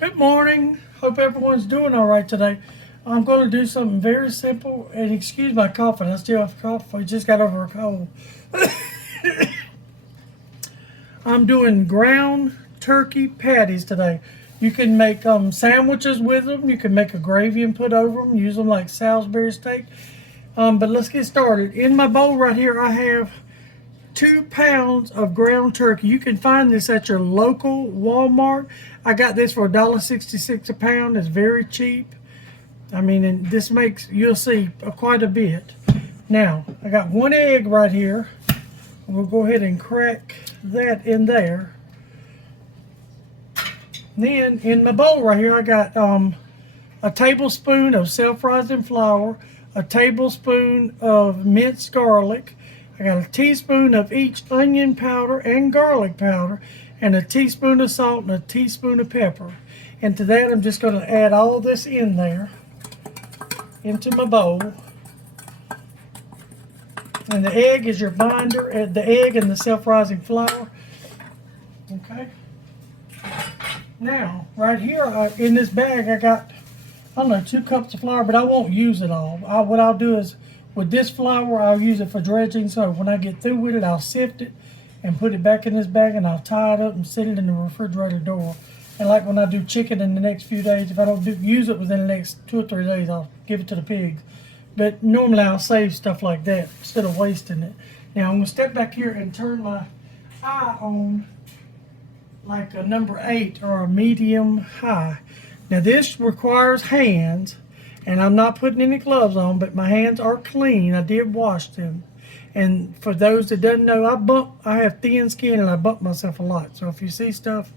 Good morning. Hope everyone's doing all right today. I'm going to do something very simple, and excuse my coughing. I still have a cough. I just got over a cold. I'm doing ground turkey patties today. You can make sandwiches with them. You can make a gravy and put over them. Use them like Salisbury steak. But let's get started. In my bowl right here, I have 2 pounds of ground turkey. You can find this at your local Walmart. I got this for $1.66 a pound. It's very cheap. I mean, and this makes, you'll see, quite a bit. Now, I got 1 egg right here. We'll go ahead and crack that in there. Then, in my bowl right here, I got a tablespoon of self-rising flour, a tablespoon of minced garlic. I got a teaspoon of each onion powder and garlic powder, and a teaspoon of salt and a teaspoon of pepper. And to that, I'm just going to add all this in there into my bowl. And the egg is your binder, the egg and the self-rising flour. Okay. Now, right here in this bag, I got, I don't know, 2 cups of flour, but I won't use it all. What I'll do is, with this flour, I'll use it for dredging. So when I get through with it, I'll sift it and put it back in this bag, and I'll tie it up and set it in the refrigerator door. And like when I do chicken in the next few days, if I don't use it within the next 2 or 3 days, I'll give it to the pigs. But normally I'll save stuff like that instead of wasting it. Now I'm going to step back here and turn my eye on like a number 8 or a medium high. Now this requires hands, and I'm not putting any gloves on, but my hands are clean. I did wash them. And for those that doesn't know, I have thin skin and I bump myself a lot. So if you see stuff,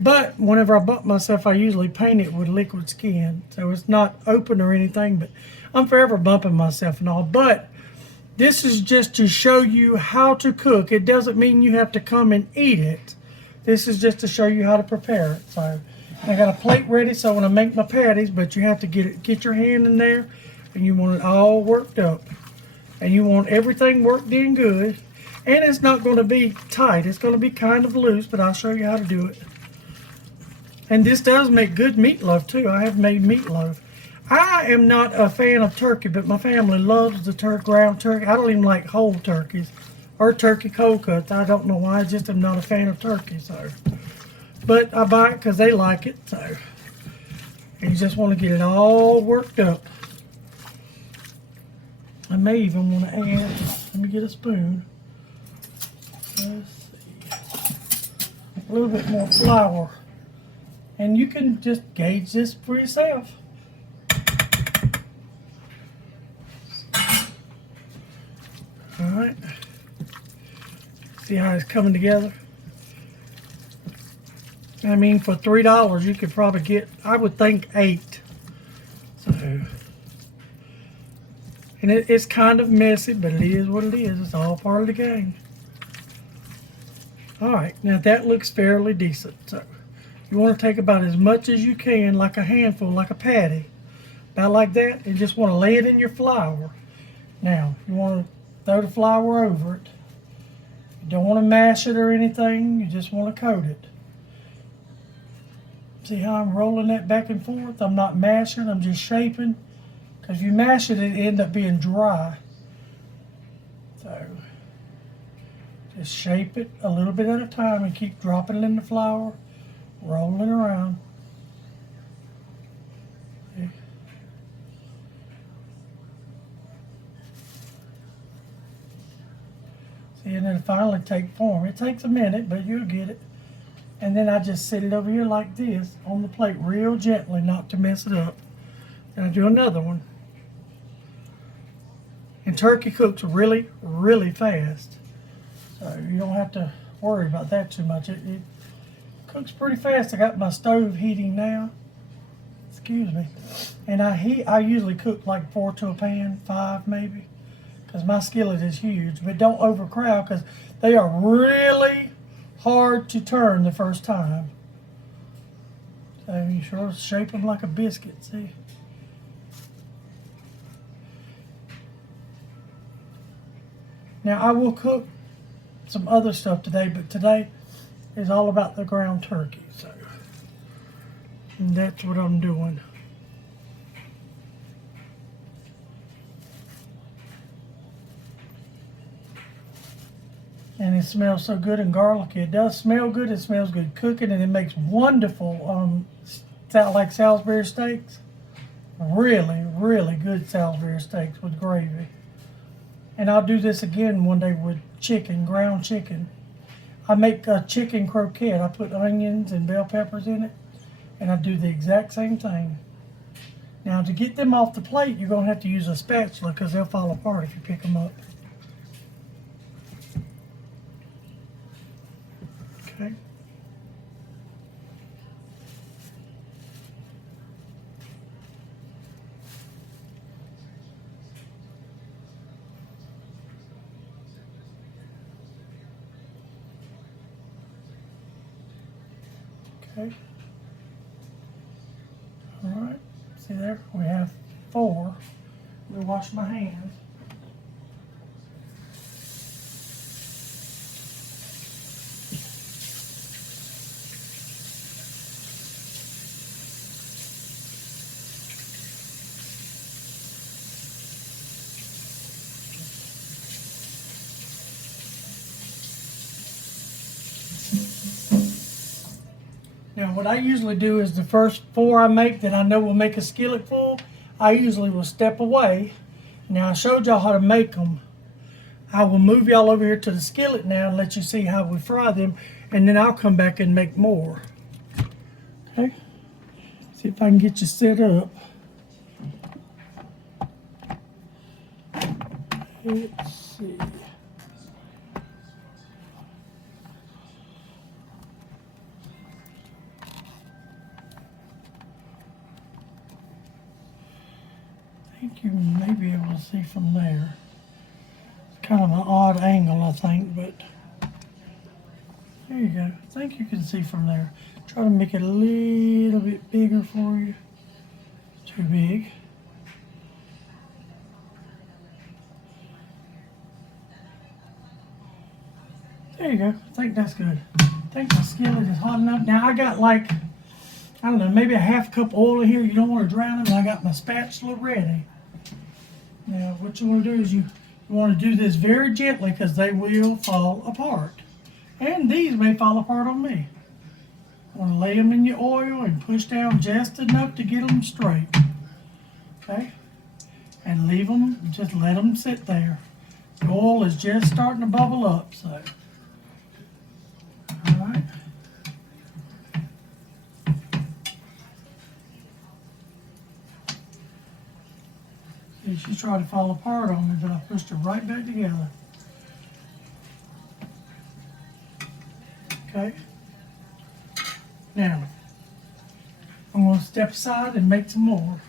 but whenever I bump myself, I usually paint it with liquid skin. So it's not open or anything, but I'm forever bumping myself and all. But this is just to show you how to cook. It doesn't mean you have to come and eat it. This is just to show you how to prepare it. So I got a plate ready so when I make my patties, but you have to get your hand in there, and you want it all worked up. And you want everything worked in good. And it's not going to be tight. It's going to be kind of loose, but I'll show you how to do it. And this does make good meatloaf too. I have made meatloaf. I am not a fan of turkey, but my family loves the ground turkey. I don't even like whole turkeys or turkey cold cuts. I don't know why. I just am not a fan of turkey. So, but I buy it because they like it. So, and you just want to get it all worked up. I may even want to add. Let me get a spoon. Let's see. A little bit more flour. And you can just gauge this for yourself. All right. See how it's coming together? I mean, for $3, you could probably get, I would think, 8. So, and it's kind of messy, but it is what it is. It's all part of the game. All right. Now that looks fairly decent. So, you want to take about as much as you can, like a handful, like a patty. About like that, and just want to lay it in your flour. Now, you want to throw the flour over it. You don't want to mash it or anything. You just want to coat it. See how I'm rolling that back and forth? I'm not mashing, I'm just shaping. Because if you mash it, it ends up being dry. So, just shape it a little bit at a time and keep dropping it in the flour. Rolling around. See? See, and then it finally take form. It takes a minute, but you'll get it. And then I just set it over here like this on the plate real gently, not to mess it up. And I do another one. And turkey cooks really, really fast. So you don't have to worry about that too much. It cooks pretty fast. I got my stove heating now. Excuse me. And I usually cook like 4 to a pan, 5 maybe, because my skillet is huge. But don't overcrowd because they are really hard to turn the first time. So you sort of shape them like a biscuit, see? Now I will cook some other stuff today, but today is all about the ground turkey. So And that's what I'm doing. And it smells so good and garlicky. It does smell good. It smells good cooking, and it makes wonderful like Salisbury steaks. Really, really good Salisbury steaks with gravy. And I'll do this again one day with chicken, ground chicken. I make a chicken croquette. I put onions and bell peppers in it, and I do the exact same thing. Now, to get them off the plate, you're going to have to use a spatula because they'll fall apart if you pick them up. Okay. Okay. All right. See there? We have 4. Let me wash my hands. Now, what I usually do is the first 4 I make that I know will make a skillet full, I usually will step away. Now, I showed y'all how to make them. I will move y'all over here to the skillet now and let you see how we fry them, and then I'll come back and make more. Okay? See if I can get you set up. Let's see. I think you may be able to see from there. It's kind of an odd angle, I think, but there you go. I think you can see from there. Try to make it a little bit bigger for you. Too big. There you go. I think that's good. I think the skillet is hot enough. Now I got like, I don't know, maybe a half cup of oil in here. You don't want to drown them. I got my spatula ready. Now what you want to do is you want to do this very gently because they will fall apart. And these may fall apart on me. You want to lay them in your oil and push down just enough to get them straight. Okay? And leave them, just let them sit there. The oil is just starting to bubble up, so. Alright. She tried to fall apart on me, but I pushed her right back together. Okay. Now, I'm going to step aside and make some more.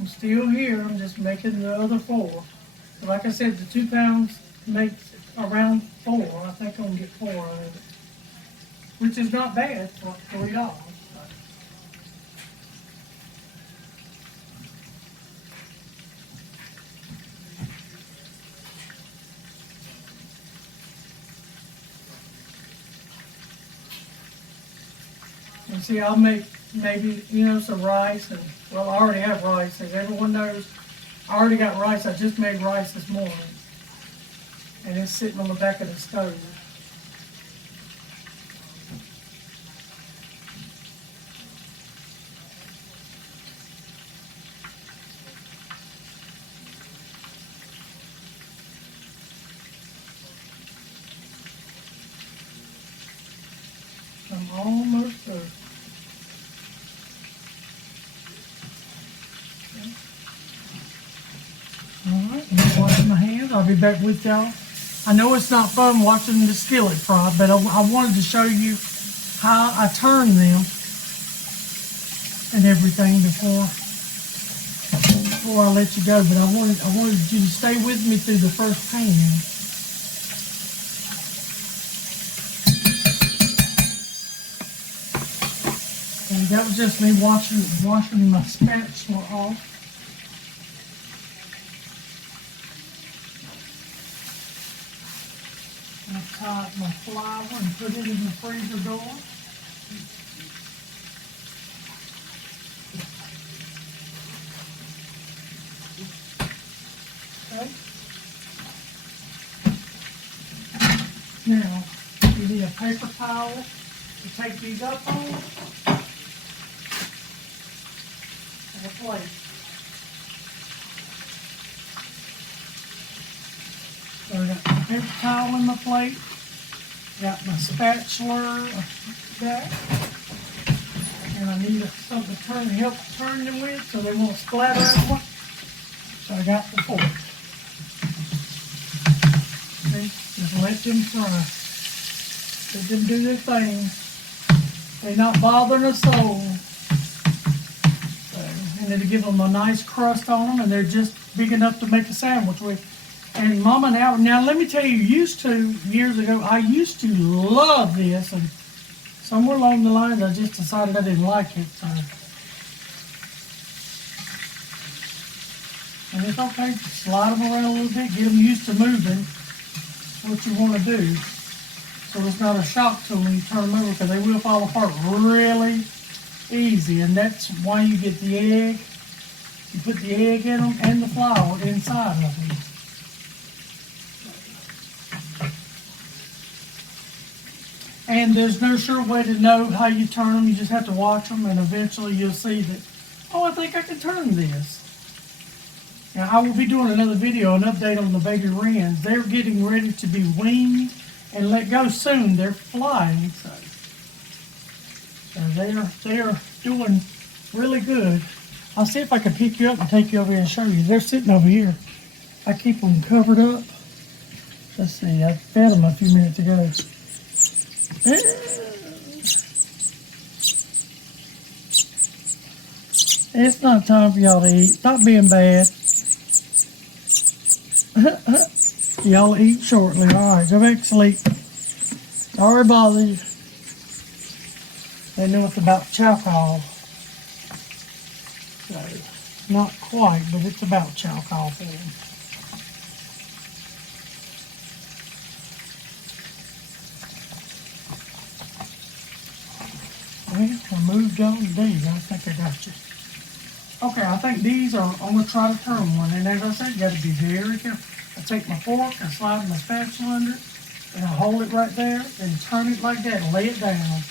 I'm still here, I'm just making the other 4. So like I said, the 2 pounds makes around 4. I think I'm gonna get 4 out of it. Which is not bad for $3. And see, I'll make maybe, some rice, and well, I already have rice, as everyone knows. I already got rice. I just made rice this morning, and it's sitting on the back of the stove. I'm almost through. Alright, I'm washing my hands. I'll be back with y'all. I know it's not fun watching the skillet fry, but I wanted to show you how I turn them and everything before I let you go. But I wanted you to stay with me through the first pan. And that was just me washing my spatula off. I tie up my flour and put it in the freezer door. Okay. Now, you need a paper towel to take these up on, and a plate. So I got my paper towel in my plate, got my spatula back, and I need something to help turn them with so they won't splatter everywhere. So I got the fork. Okay, just let them fry. Let them do their thing. They're not bothering a soul. So, and it'll give them a nice crust on them, and they're just big enough to make a sandwich with. And Mama now let me tell you, years ago, I used to love this, and somewhere along the lines I just decided I didn't like it. So. And it's okay, slide them around a little bit, get them used to moving. What you want to do. So it's not a shock to them when you turn them over, because they will fall apart really easy. And that's why you get the egg. You put the egg in them and the flour inside of them. And there's no sure way to know how you turn them. You just have to watch them, and eventually you'll see that, oh, I think I can turn this. Now, I will be doing another video, an update on the baby wrens. They're getting ready to be weaned and let go soon. They're flying, so they are doing really good. I'll see if I can pick you up and take you over here and show you. They're sitting over here. I keep them covered up. Let's see, I fed them a few minutes ago. It's not time for y'all to eat. Stop being bad. Y'all eat shortly. Alright, go back to sleep. Sorry to bother you. They know it's about chow. So, not quite, but it's about chow for them. Well, I moved on these. I think I got you. Okay, I think these are, I'm going to try to turn one. And as I said, you got to be very careful. I take my fork, I slide my spatula under it, and I hold it right there, and turn it like that, and lay it down.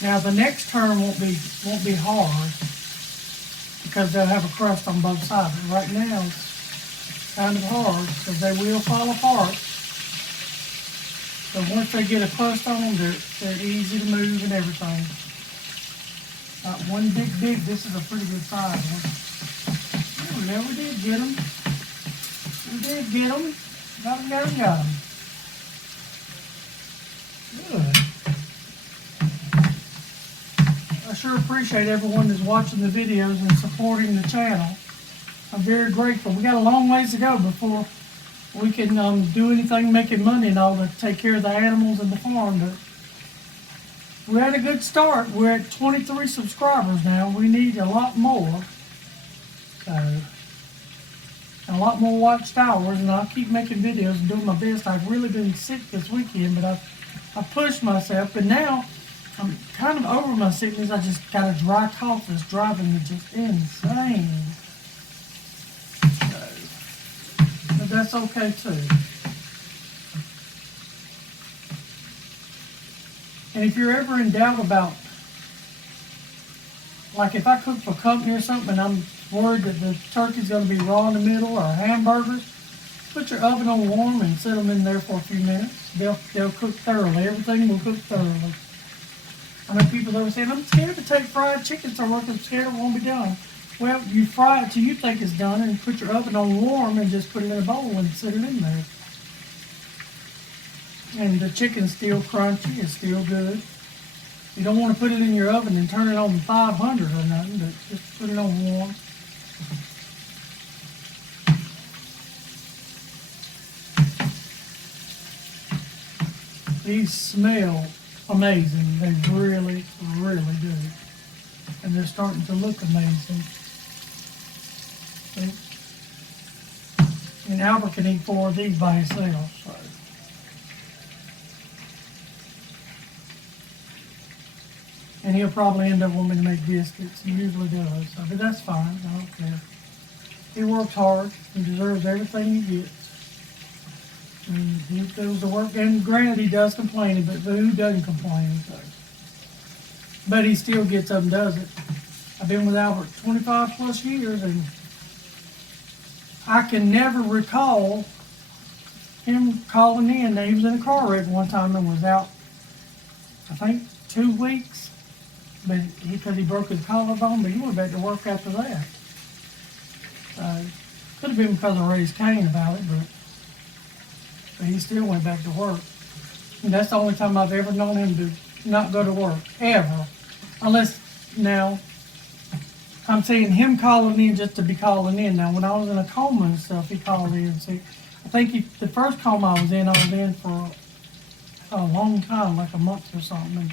Now the next turn won't be hard, because they'll have a crust on both sides. But right now, it's kind of hard, because they will fall apart. So once they get a crust on them, they're easy to move and everything. Not one big, this is a pretty good size one. Yeah, we did get them. We did get them. Got them. Good. I sure appreciate everyone that's watching the videos and supporting the channel. I'm very grateful. We got a long ways to go before we can do anything making money and all to take care of the animals and the farm. But we're at a good start. We're at 23 subscribers now. We need a lot more. So, a lot more watched hours, and I'll keep making videos and doing my best. I've really been sick this weekend, but I pushed myself, and now I'm kind of over my sickness. I just got a dry cough that's driving me just insane. So, but that's okay too. And if you're ever in doubt about, like if I cook for company or something and I'm worried that the turkey's going to be raw in the middle, or hamburgers, put your oven on warm and set them in there for a few minutes. They'll cook thoroughly. Everything will cook thoroughly. I know people that are saying, I'm scared to take fried chicken to work. I'm scared it won't be done. Well, you fry it till you think it's done and put your oven on warm and just put it in a bowl and sit it in there. And the chicken's still crunchy, it's still good. You don't want to put it in your oven and turn it on 500 or nothing, but just put it on warm. These smell amazing. They really, really do. And they're starting to look amazing. And Albert can eat 4 of these by himself. So. And he'll probably end up wanting me to make biscuits. He usually does. So, but that's fine. I don't care. He works hard. He deserves everything he gets. And he goes to work. And granted, he does complain, but who doesn't complain? So. But he still gets up and does it. I've been with Albert 25 plus years, and I can never recall him calling in. He was in a car wreck one time and was out, I think, 2 weeks. But because he broke his collarbone, but he went back to work after that. Could have been because I raised Cain about it, but he still went back to work. And that's the only time I've ever known him to not go to work, ever. Unless, now, I'm saying him calling in just to be calling in. Now, when I was in a coma and stuff, he called in. See, I think the first coma I was in for a long time, like a month or something.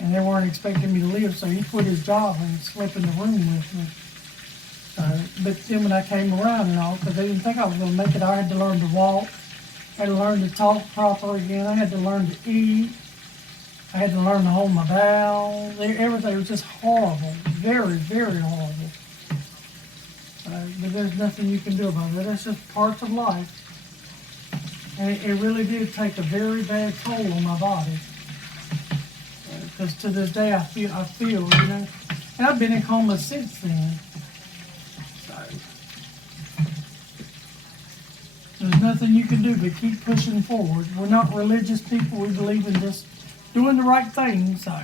And they weren't expecting me to live, so he quit his job and slept in the room with me. But then when I came around and all, because they didn't think I was going to make it, I had to learn to walk. I had to learn to talk proper again. I had to learn to eat. I had to learn to hold my bowels. Everything was just horrible. Very, very horrible. But there's nothing you can do about it. That's just parts of life. And it really did take a very bad toll on my body. Because to this day I feel, you know, and I've been in coma since then. So there's nothing you can do but keep pushing forward. We're not religious people. We believe in just doing the right thing. So,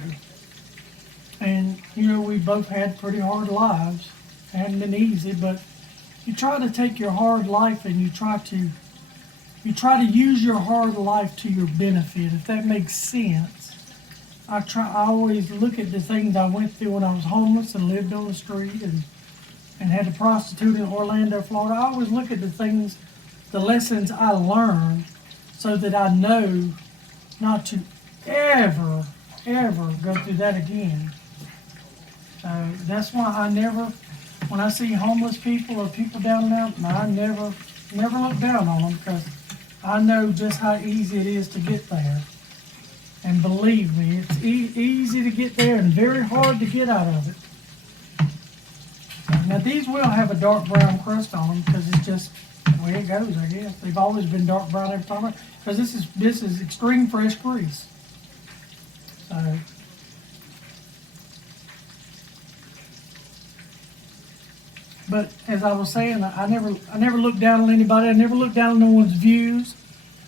and you know, we both had pretty hard lives. It hadn't been easy, but you try to take your hard life and you try to use your hard life to your benefit, if that makes sense. I always look at the things I went through when I was homeless and lived on the street and had to prostitute in Orlando, Florida. I always look at the things, the lessons I learned, so that I know not to ever go through that again. So that's why I never, when I see homeless people or people down and out, I never look down on them, because I know just how easy it is to get there. And believe me, it's easy to get there and very hard to get out of it. Now these will have a dark brown crust on them because it's just the way it goes, I guess. They've always been dark brown every time. Because this is extreme fresh grease. So, but as I was saying, I never look down on anybody. I never look down on no one's views.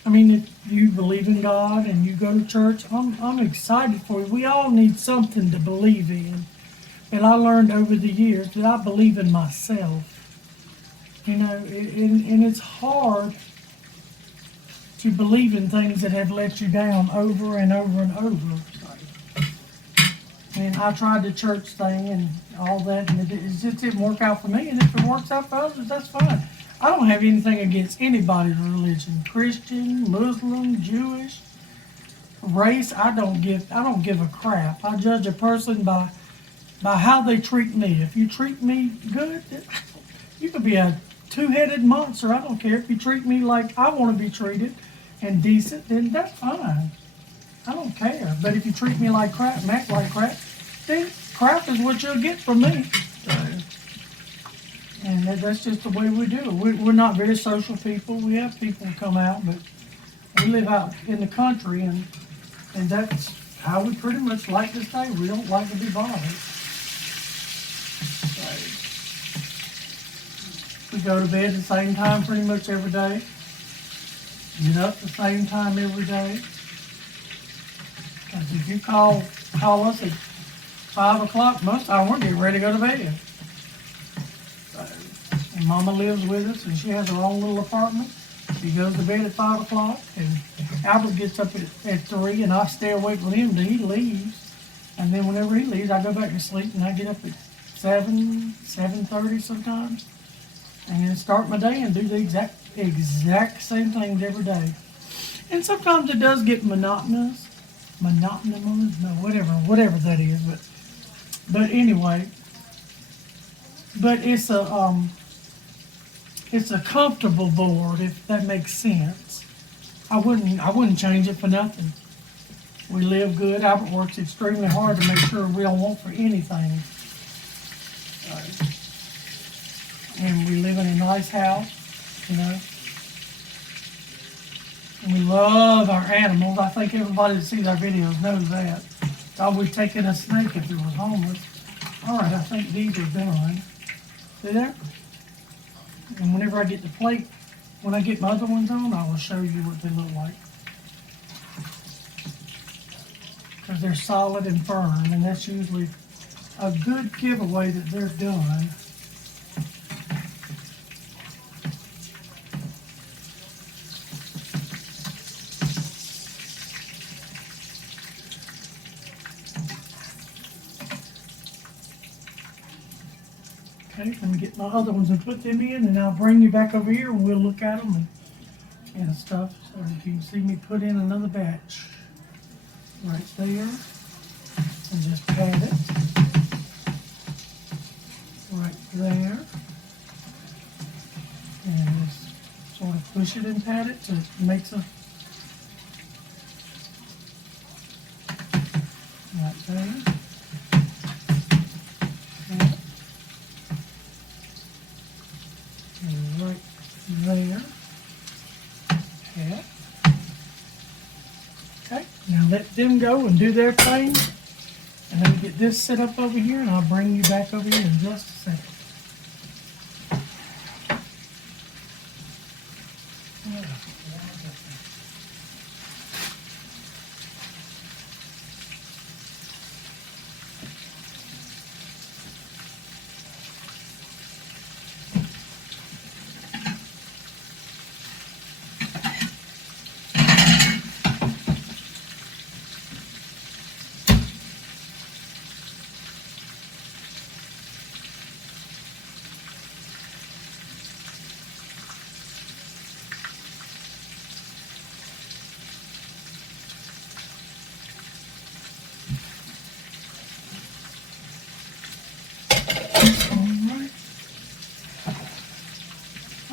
I mean, if you believe in God and you go to church, I'm excited for you. We all need something to believe in. And I learned over the years that I believe in myself. You know, and it's hard to believe in things that have let you down over and over and over. And I tried the church thing and all that, and it just didn't work out for me. And if it works out for others, that's fine. I don't have anything against anybody's religion, Christian, Muslim, Jewish, race. I don't give a crap. I judge a person by how they treat me. If you treat me good, you could be a two-headed monster. I don't care. If you treat me like I want to be treated and decent, then that's fine. I don't care. But if you treat me like crap and act like crap, then crap is what you'll get from me. So, and that's just the way we do it. We're not very social people. We have people come out, but we live out in the country, and that's how we pretty much like to stay. We don't like to be bothered. So, we go to bed at the same time pretty much every day. Get up the same time every day. Because if you call us at 5 o'clock, most of the time we're getting ready to go to bed. And Mama lives with us, and she has her own little apartment. She goes to bed at 5 o'clock, and Albert gets up at 3, and I stay awake with him till he leaves. And then whenever he leaves, I go back to sleep, and I get up at 7, 7:30 sometimes, and then start my day and do the exact same things every day. And sometimes it does get monotonous, no, whatever that is. But anyway, but it's a comfortable board, if that makes sense. I wouldn't change it for nothing. We live good. Albert works extremely hard to make sure we don't want for anything. And we live in a nice house, you know. And we love our animals. I think everybody that sees our videos knows that. I would take in a snake if it was homeless. All right, I think these are done. See there? And whenever I get the plate, when I get my other ones on, I will show you what they look like. Because they're solid and firm, and that's usually a good giveaway that they're done. Okay, let me get my other ones and put them in, and I'll bring you back over here and we'll look at them and stuff. So you can see me put in another batch right there, and just pat it right there, and just sort of push it and pat it so it makes a right there. Right there. Yeah. Okay, now let them go and do their thing. And let me get this set up over here, and I'll bring you back over here in just a second.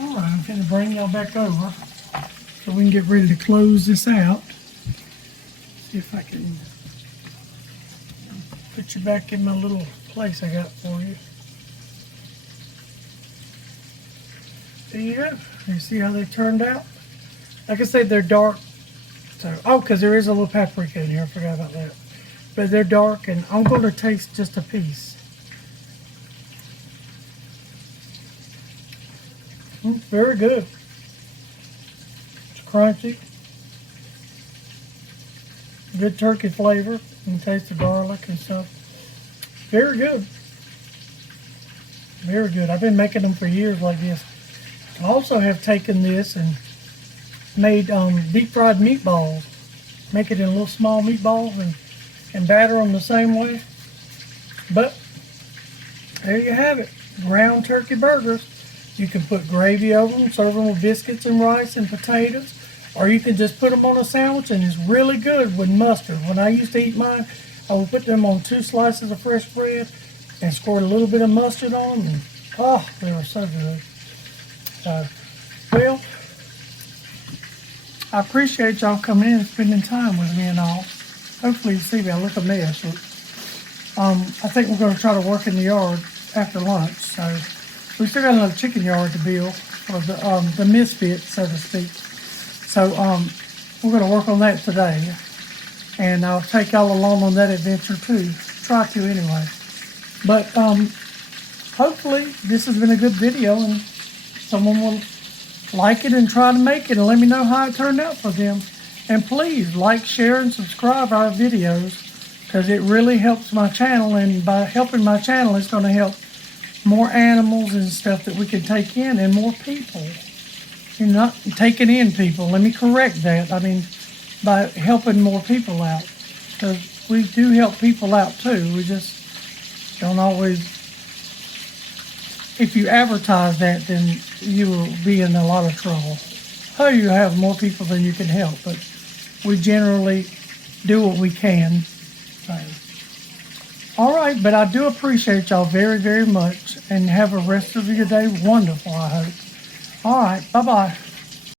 I'm going to bring y'all back over so we can get ready to close this out. See if I can put you back in my little place I got for you. Yeah, you see how they turned out? Like I said, they're dark. So, because there is a little paprika in here. I forgot about that. But they're dark, and I'm going to taste just a piece. Very good. It's crunchy. Good turkey flavor. You can taste the garlic and stuff. Very good. Very good. I've been making them for years like this. I also have taken this and made deep fried meatballs. Make it in little small meatballs and batter them the same way. But there you have it. Ground turkey burgers. You can put gravy over them, serve them with biscuits and rice and potatoes, or you can just put them on a sandwich, and it's really good with mustard. When I used to eat mine, I would put them on 2 slices of fresh bread and squirt a little bit of mustard on them, and oh, they were so good. Well, I appreciate y'all coming in and spending time with me and all. Hopefully you see me, I look a mess. I think we're going to try to work in the yard after lunch, so we still got another chicken yard to build, or the misfit, so to speak. So we're going to work on that today, and I'll take y'all along on that adventure too. Try to anyway. But hopefully this has been a good video, and someone will like it and try to make it, and let me know how it turned out for them. And please like, share, and subscribe our videos, because it really helps my channel, and by helping my channel, it's going to help more animals and stuff that we can take in, and more people. You're not taking in people. Let me correct that. I mean, by helping more people out. Because we do help people out too. We just don't always. If you advertise that, then you will be in a lot of trouble. Oh, you have more people than you can help, but we generally do what we can. So. All right, but I do appreciate y'all very, very much, and have a rest of your day wonderful, I hope. All right, bye-bye.